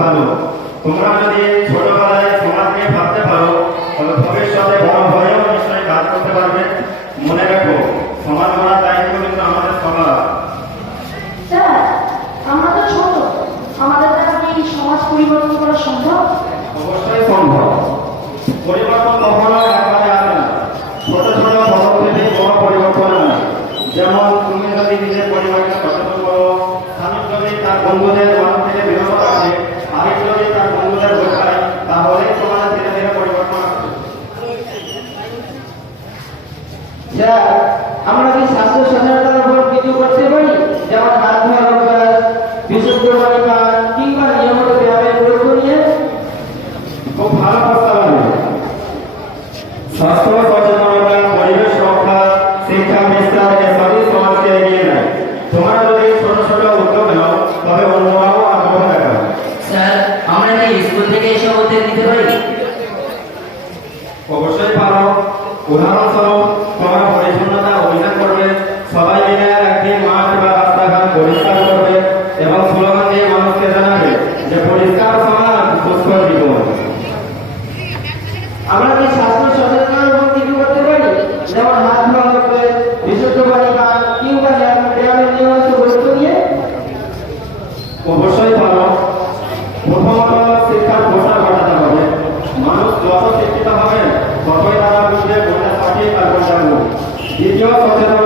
ভালো। তোমরা যদি ছোটবেলায় সমাজ নিয়ে ভাবতে পারো তবে ভবিষ্যতে বড় হয়েও নিশ্চয়ই কাজ করতে পারবে। মনে রাখো সমাজ গড়ার দায়িত্ব কিন্তু আমাদের সবার। আমরা তো ছোট। আমাদের দ্বারা কি সমাজ পরিবর্তন করা সম্ভব? অবশ্যই সম্ভব। পরিবর্তন কখনো একবারে আসে না। ছোট ছোট পদক্ষেপে বড় পরিবর্তন আনে যেমন তুমি যদি নিজের পরিবারকে সচেতন করো স্বামী যদি তার বন্ধুদের মানুষ থেকে বিরত রাখে আরেক যদি তার বন্ধুদের বোঝায় তাহলেই সমাজে ধীরে ধীরে পরিবর্তন আসবে নিয়ে? খুব ভালো প্রস্তাব স্বাস্থ্য সচেতনতা পরিবেশ রক্ষা শিক্ষা বিস্তার E o que ela fazia na